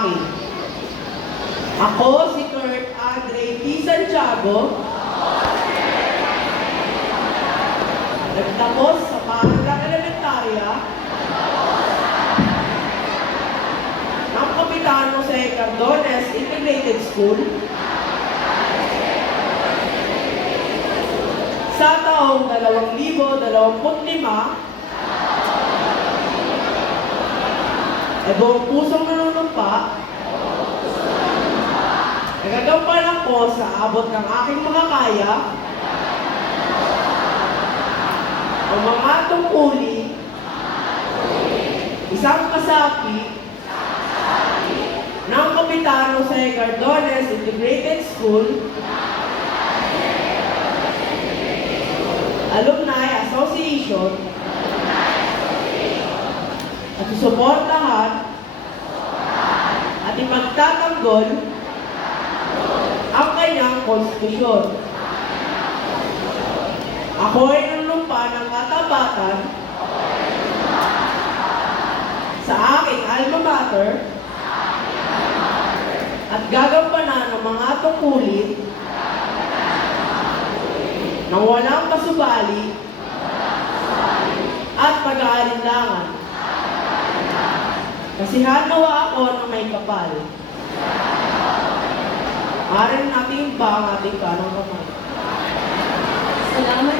akin. Ako si Kurt Andre T. Santiago. Nagtapos sa Pangalang Elementarya ng Kapitán Jose Cardones Integrated School sa taong 2025. Buong pusong nanunumpa, nagagampanan ko sa abot ng aking mga kaya ang mga tungkulin, isang kasapi ng Kapitán Jose Cardones Integrated School Alumni Association at susuportahan at ipagtatanggol ang kanyang konstitusyon. Ako ay nanumpa ng katapatan sa aking alma mater at gagampanan ng mga tungkulin nang walang pasubali at pag-aalinlangan. Kasihan nawa ako ng may kapal. Maaari natin ba ang ating kanang kamay? Salamat